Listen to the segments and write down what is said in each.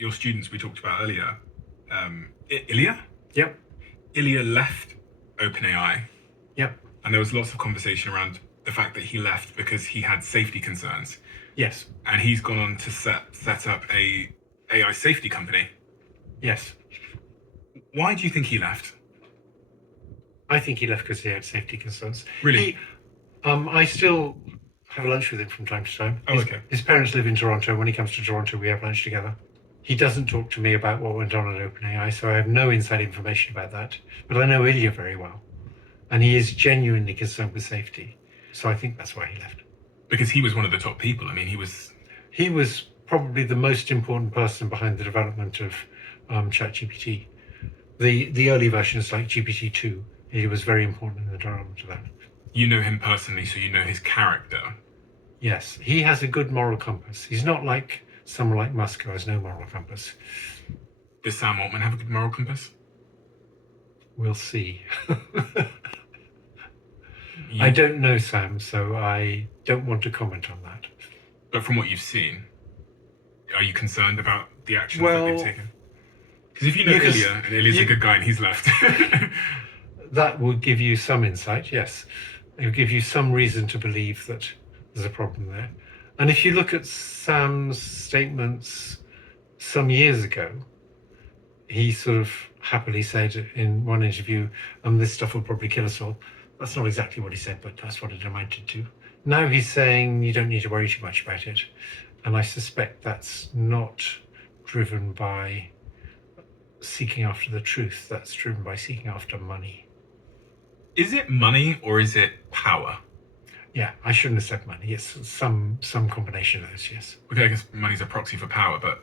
your students we talked about earlier, Ilya? Yep. Ilya left OpenAI, Yep. and there was lots of conversation around the fact that he left because he had safety concerns. Yes. And he's gone on to set up a AI safety company. Yes. Why do you think he left? I think he left because he had safety concerns. Really? I still have lunch with him from time to time. Oh, okay. His parents live in Toronto. When he comes to Toronto, we have lunch together. He doesn't talk to me about what went on at OpenAI, so I have no inside information about that. But I know Ilya very well, and he is genuinely concerned with safety. So I think that's why he left. Because he was one of the top people. I mean, he was probably the most important person behind the development of ChatGPT. The early versions like GPT-2, he was very important in the development of that. You know him personally, so you know his character. Yes, he has a good moral compass. He's not like someone like Musk who has no moral compass. Does Sam Altman have a good moral compass? We'll see. I don't know Sam, so I don't want to comment on that. But from what you've seen, are you concerned about the actions that they've taken? Because if you know Ilya, and Ilya's a good guy and he's left. That would give you some insight, yes. It would give you some reason to believe that there's a problem there. And if you look at Sam's statements some years ago, he sort of happily said in one interview, this stuff will probably kill us all. That's not exactly what he said, but that's what it amounted to. Now he's saying you don't need to worry too much about it. And I suspect that's not driven by seeking after the truth. That's driven by seeking after money. Is it money or is it power? Yeah, I shouldn't have said money. It's some combination of those, yes. Okay, I guess money's a proxy for power, but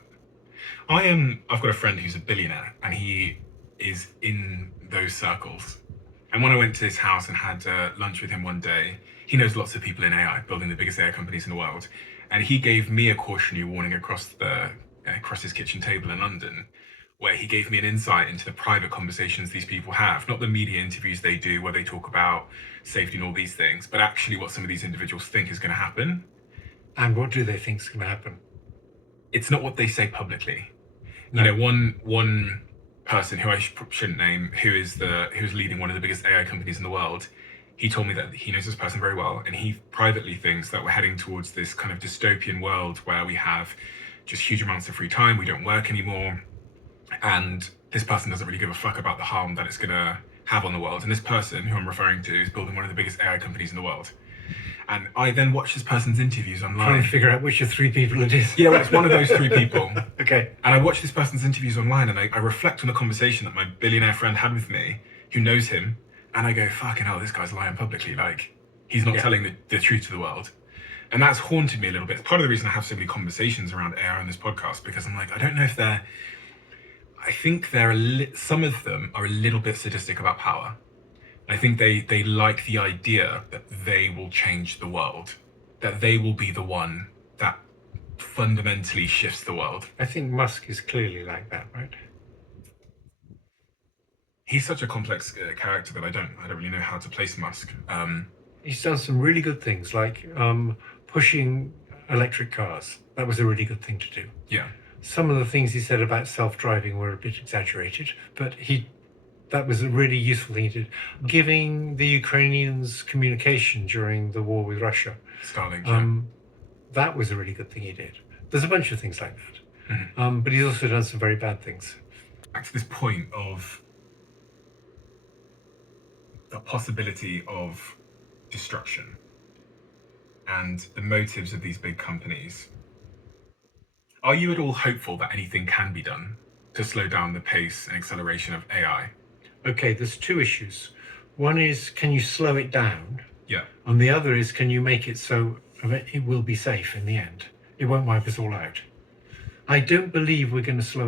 I've got a friend who's a billionaire and he is in those circles. And when I went to his house and had lunch with him one day, he knows lots of people in AI, building the biggest AI companies in the world. And he gave me a cautionary warning across his kitchen table in London, where he gave me an insight into the private conversations these people have, not the media interviews they do where they talk about safety and all these things, but actually what some of these individuals think is going to happen. And what do they think is going to happen? It's not what they say publicly. No. You know, one person who I shouldn't name, who's leading one of the biggest AI companies in the world, he told me that he knows this person very well, and he privately thinks that we're heading towards this kind of dystopian world where we have just huge amounts of free time, we don't work anymore, and this person doesn't really give a fuck about the harm that it's going to have on the world. And this person, who I'm referring to, is building one of the biggest AI companies in the world. And I then watch this person's interviews online. Trying to figure out which of three people it is. Yeah, well, it's one of those three people. Okay. And I watch this person's interviews online and I reflect on the conversation that my billionaire friend had with me, who knows him, and I go, fucking hell, this guy's lying publicly. Like, he's not telling the truth to the world. And that's haunted me a little bit. It's part of the reason I have so many conversations around AI on this podcast, because I'm like, I don't know if I think some of them are a little bit sadistic about power. I think they like the idea that they will change the world, that they will be the one that fundamentally shifts the world. I think Musk is clearly like that, right? He's such a complex character that I don't really know how to place Musk. He's done some really good things, like pushing electric cars. That was a really good thing to do. Yeah. Some of the things he said about self-driving were a bit exaggerated, but that was a really useful thing he did. Giving the Ukrainians communication during the war with Russia. Starlink, that was a really good thing he did. There's a bunch of things like that. Mm-hmm. But he's also done some very bad things. Back to this point of the possibility of destruction and the motives of these big companies. Are you at all hopeful that anything can be done to slow down the pace and acceleration of AI? Okay, there's two issues. One is, can you slow it down? Yeah. And the other is, can you make it so it will be safe in the end? It won't wipe us all out. I don't believe we're going to slow it